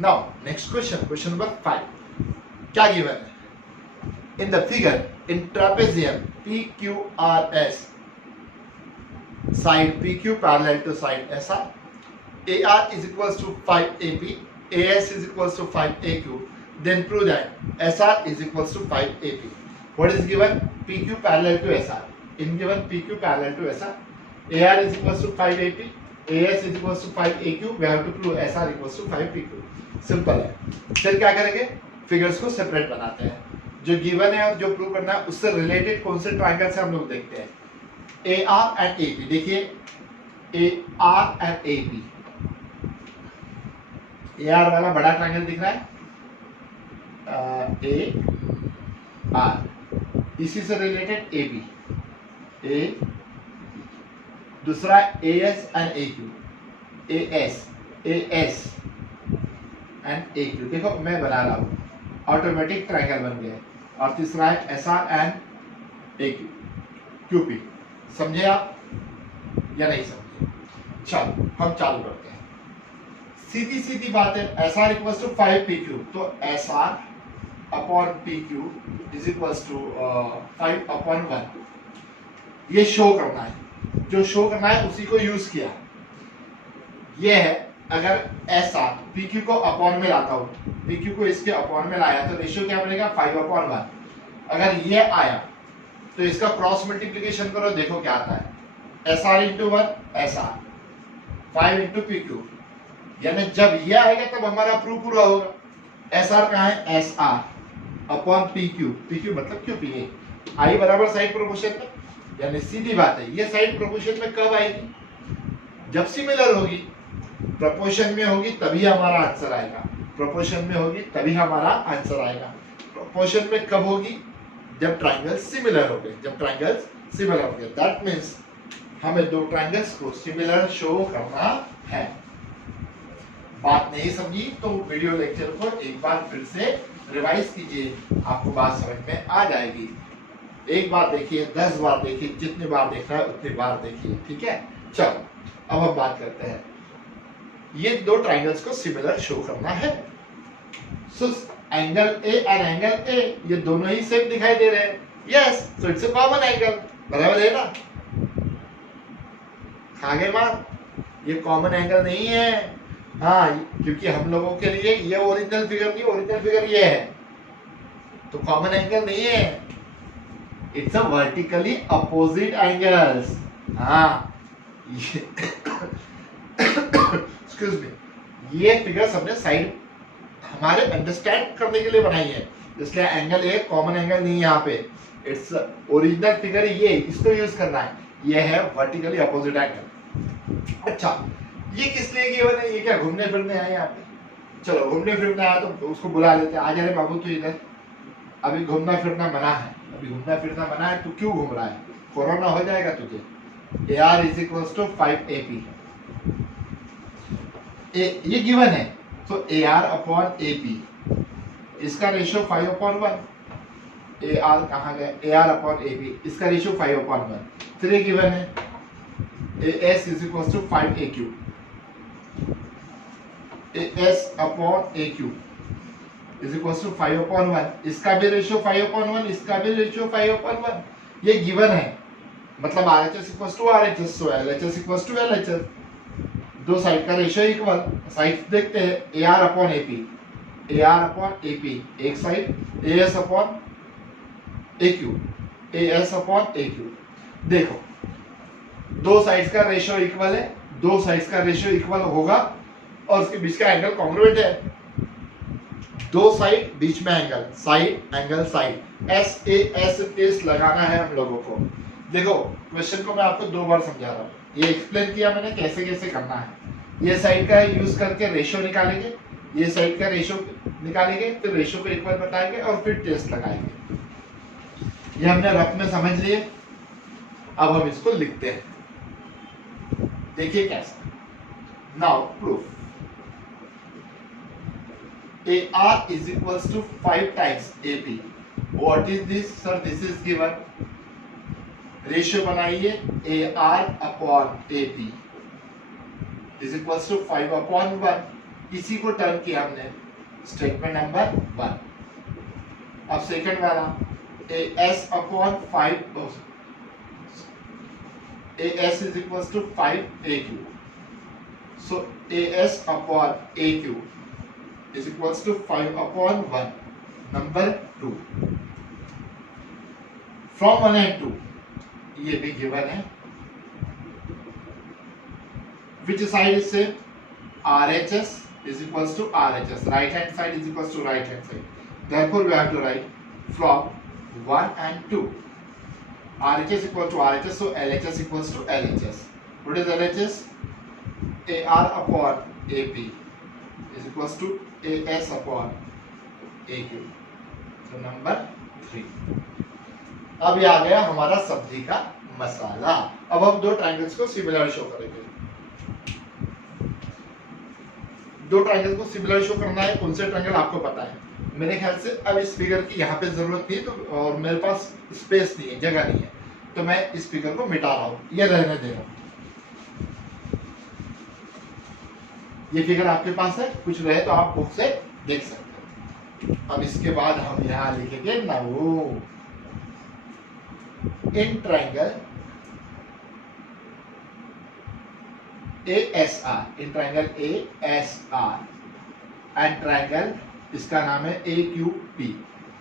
Now next question, question number 5 क्या given है? In the figure in trapezium PQRS side PQ parallel to side SR, AR is equals to 5AP, AS is equals to 5AQ, then prove that SR is equals to 5AP. What is given? PQ parallel to SR. In given PQ parallel to SR, AR is equals to 5AP, AS is equals to 5AQ, we have to prove SR equals to 5PQ. Simple है. फिर क्या करेंगे? Figures को separate बनाते हैं. जो given है और जो प्रूव करना है उससे रिलेटेड कौन से ट्रायंगल से हम लोग देखते हैं. AR and AP. देखिए AR एंड AP. AR वाला बड़ा ट्रायंगल दिख रहा है, AR. इसी से रिलेटेड AB. दूसरा AS and AQ. AS and AQ. देखो मैं बना रहा हूँ, ऑटोमेटिक ट्रायंगल बन गया. और तीसरा है SR एंड AQ. QP. समझे आप या नहीं समझे? चलो हम चालू करते हैं. सीधी सीधी बात है. SR इक्वल्स टू 5PQ, तो SR upon PQ is equals to 5/1. ये शो करना है, जो शो करना है उसी को यूज किया. ये है, अगर SR PQ को अपॉन में लाता हूँ, PQ को इसके अपॉन में लाया तो रेशियो क्या बनेगा? 5/1. अगर ये आया तो इसका क्रॉस मल्टीप्लिकेशन करो, देखो क्या आता है. SR into 1 SR, 5 into PQ. यानी जब ये आएगा तब हमारा प्रूफ पूरा होगा. SR कहाँ है? SR upon PQ. PQ मतलब QP है. आई बराबर साइड प्रोपोर्शन में. यानी सीधी बात है, ये साइड प्रोपोर्शन में कब आएगी? जब सिमिलर होगी. प्रोपोर्शन में होगी तभी हमारा आंसर आएगा. प्रोपोर्शन में होगी तभी हमारा आंसर आएगा. प्रोपोर्शन में कब होगी? जब ट्रायंगल्स सिमिलर हो गए. जब ट्रायंगल्स सिमिलर हो गए, दैट मींस हमें दो ट्रायंगल्स को सिमिलर शो करना है. बात नहीं समझी तो वीडियो लेक्चर को एक बार फिर से रिवाइज कीजिए, आपको बात समझ में आ जाएगी. एक बार देखिए, 10 बार देखिए, जितनी बार देखना है उतनी बार देखिए. ठीक है, चलो अब हम बात करते हैं. ये दो ट्रायंगल्स को सिमिलर शो करना है. सो एंगल A और एंगल A ये दोनों ही सेम दिखाई दे रहे हैं. Yes, so it's a common angle. बराबर है ना? आगे मार, ये कॉमन एंगल नहीं है. हाँ, क्योंकि हम लोगों के लिए ये ओरिजिनल फिगर नहीं, ओरिजिनल फिगर ये है, तो कॉमन एंगल नहीं है. It's a vertically opposite angles. हाँ, एक्सक्यूज मी, ये फिगर हमने साइड हमारे अंडरस्टैंड करने के लिए बनाई है, इसलिए एंगल ए कॉमन एंगल नहीं है यहाँ पे. इट्स ओरिजिनल फिगर ये, इसको यूज करना है. ये है वर्टिकली अपोजिट एंगल. अच्छा, ये किस लिए गिवन है? ये क्या घूमने फिरने आए यहाँ पे? चलो घूमने फिरने आया तो उसको बुला लेते हैं. आ जा रे बाबू तू इधर. अभी घूमना फिरना मना है. अभी घूमना फिरना मना है, तू क्यों घूम रहा है? कोरोना हो जाएगा तुझे. AR is equals to 5AP. ये गिवन है, तो AR अपॉन AP, इसका रेशियो 5/1. AR कहाँ गया? AR अपॉन AP, इसका रेशियो 5/1. फिर ये गिवन है AS is equals to 5AQ. AS upon AQ is equals to 5/1. इसका भी रेशियो 5/1, इसका भी रेशियो 5/1. ये गिवन है, मतलब RHS equals to RHS, so LHS equals to LHS. दो साइड का रेशियो इक्वल. साइड देखते हैं. AR upon AP, AR upon AP एक side, AS upon AQ, AS upon AQ. देखो दो साइड्स का रेशियो इक्वल है, दो साइड्स का रेशियो इक्वल होगा और उसके बीच का एंगल कॉन्ग्रुएंट है. दो साइड बीच में angle, side angle side, SAS test लगाना है हम लोगों को. देखो क्वेश्चन को मैं आपको 2 बार समझा रहा हूँ. ये एक्सप्लेन किया मैंने कैसे कैसे करना है. ये साइड का यूज करके रेशियो निकालेंगे, ये साइड का रेशियो निकालेंगे, फिर रेशियो को इक्वल बताएंगे और फिर टेस्ट लगाएंगे. ये हमने रफ में समझ लिए. अब हम इसको लिखते हैं. देखिए कैसा. Now proof. AR is equals to 5 times AP. What is this? Sir, this is given. Ratio बनाइए. AR upon AP is equals to 5/1. इसी को टर्न किया हमने स्टेटमेंट नंबर 1। अब सेकंड वाला AS upon 5 AS is equal to 5AQ। So AS upon AQ is equal to 5 upon 1। Number 2 from 1 and 2 ये भी given है। Which side is same? RHS is equals to RHS. Right hand side is equals to right hand side. Therefore, we have to write from 1 and 2. RHS equal to RHS, so LHS equals to LHS. What is LHS? AR upon AP is equals to AS upon AQ. So number 3. अब ये आ गया हमारा सब्जी का मसाला। अब हम दो triangles को सिमिलर शो करेंगे। दो ट्रायंगल को सिमिलर शो करना है, कौन से ट्रायंगल आपको पता है। मेरे ख्याल से अब इस फिगर की यहाँ पे जरूरत नहीं है, तो और मेरे पास स्पेस नहीं है, जगह नहीं है, तो मैं इस फिगर को मिटा रहा हूँ, ये रहने दे रहा हूँ। ये फिगर आपके पास है, कुछ रहे तो आप बुक से देख सकते हैं। अब इसके बाद हम यहाँ लिखेंगे now in triangle ASR, in triangle ASR and triangle इसका नाम है AQP।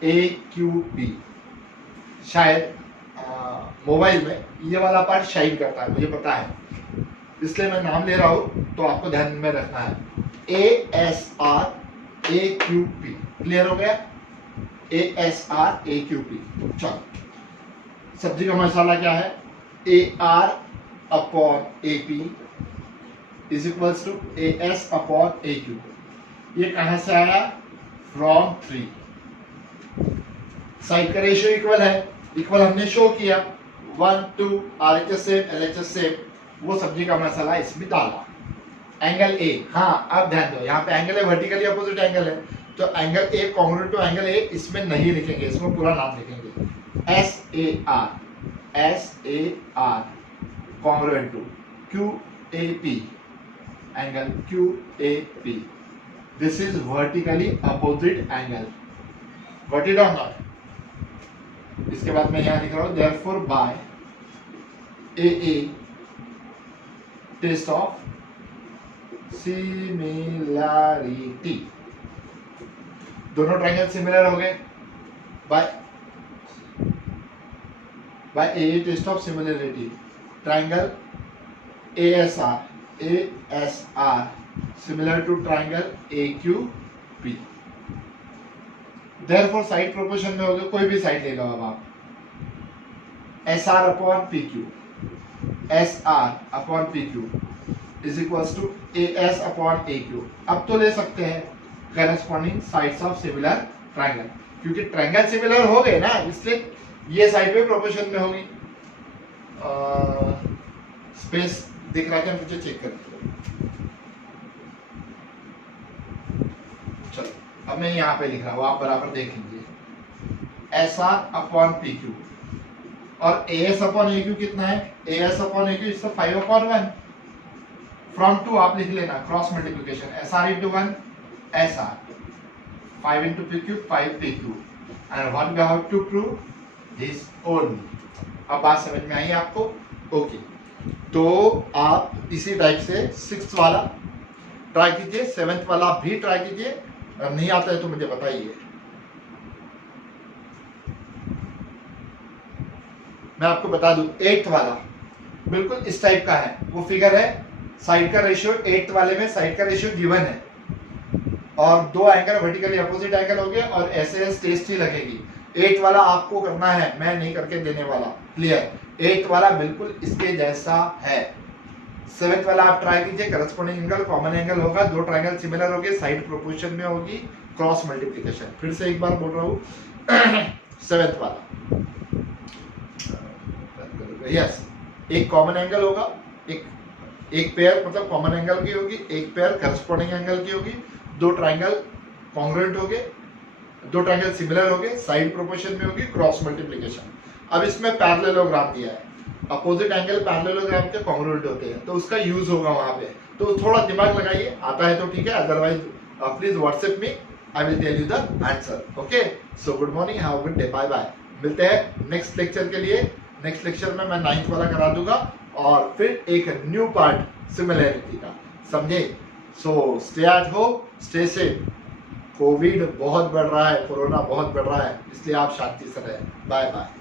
AQP शायद मोबाइल में ये वाला पार्ट शाइन करता है, मुझे पता है, इसलिए मैं नाम ले रहा हूं, तो आपको ध्यान में रखना है। ASR AQP क्लियर हो गया? ASR AQP। चलो, सब्जी का मसाला क्या है? AR upon AP is equals to AS upon AQ। ये कहां से आया? फ्रॉम 3। साइड का रेशियो इक्वल है, इक्वल हमने शो किया, 1 2 RHS सेम LHS सेम, वो सब्जी का मसाला इसमें डाला। एंगल A, हाँ अब ध्यान दो, यहाँ पे एंगल है, वर्टिकली अपोजिट एंगल है, तो angle A congruent to angle A इसमें नहीं लिखेंगे, इसमें पूरा नाम लिखेंगे SAR congruent to QAP angle QAP। This is vertically opposite angle. Got it or not? इसके बाद मैं यहाँ लिख रहा हूँ therefore by AA test of similarity, दोनों ट्रायंगल सिमिलर हो गए by AA test of similarity, triangle ASR similar to triangle AQP। Therefore side proportion में होगा, कोई भी साइड ले लो अब आप, SR upon PQ, SR upon PQ is equals to AS upon AQ। अब तो ले सकते हैं corresponding sides of similar triangle, क्योंकि ट्रायंगल सिमिलर हो गए ना, इसलिए ये साइड पे प्रोपोर्शन में होगी। स्पेस दिख रहा है मुझे, चेक करते हैं। चलो, अब मैं यहाँ पे लिख रहा हूँ, आप बराबर देख लीजिए। SR अपॉन PQ और AS अपॉन AQ कितना है? AS अपॉन AQ इसका 5 अपॉन 1। फ्रॉम 2 आप लिख लेना, cross multiplication, SR into 1 SR, 5 into PQ 5PQ, and what we have to prove this only. अब बात समझ में आई आपको? ओके, तो आप इसी टाइप से 6th वाला ट्राई कीजिए, 7th वाला भी ट्राई कीजिए, नहीं आता है तो मुझे बताइए। मैं आपको बता दूं 8th वाला बिल्कुल इस टाइप का है, वो फिगर है, साइड का रेशियो 8th वाले में साइड का रेशियो गिवन है, और दो एंगल वर्टिकली अपोजिट एंगल हो गए, और ऐसे टेस्ट ही लगेगी। 8th वाला आपको करना है, मैं नहीं करके देने वाला, क्लियर? 8th वाला बिल्कुल इसके जैसा है। 7th वाला आप ट्राई कीजिए, करस्पॉन्डिंग एंगल कॉमन एंगल होगा, दो ट्रायंगल सिमिलर होंगे, साइड प्रोपोर्शन में होगी, क्रॉस मल्टीप्लिकेशन। फिर से एक बार बोल रहा हूँ 7th वाला, यस, एक कॉमन एंगल होगा, एक पेयर मतलब कॉमन एंगल की होगी, एक पेयर करस्पॉन्डिंग एंगल की होगी, दो ट्रायंगल कॉन्ग्रुएंट हो गए, दो ट्रायंगल सिमिलर हो गए, साइड प्रोपोर्शन में होगी, क्रॉस मल्टीप्लिकेशन। अब इसमें पैरेललोग्राम दिया है, अपोजिट एंगल पैरेललोग्राम के कॉन्ग्रुएंट होते हैं, तो उसका यूज होगा वहां पे, तो थोड़ा दिमाग लगाइए, आता है तो ठीक है, otherwise please WhatsApp me, I will tell you the answer. Okay, so good morning, have a good day, bye bye. मिलते हैं नेक्स्ट लेक्चर के लिए। नेक्स्ट लेक्चर में मैं 9th वाला करा दूंगा और फिर एक न्यू पार्ट सिमिलैरिटी का, समझे? So stay at home, stay safe. Covid बहुत बढ़ रहा है, कोरोना बहुत बढ़ रहा है, इसलिए आप शांति से रहें। Bye bye.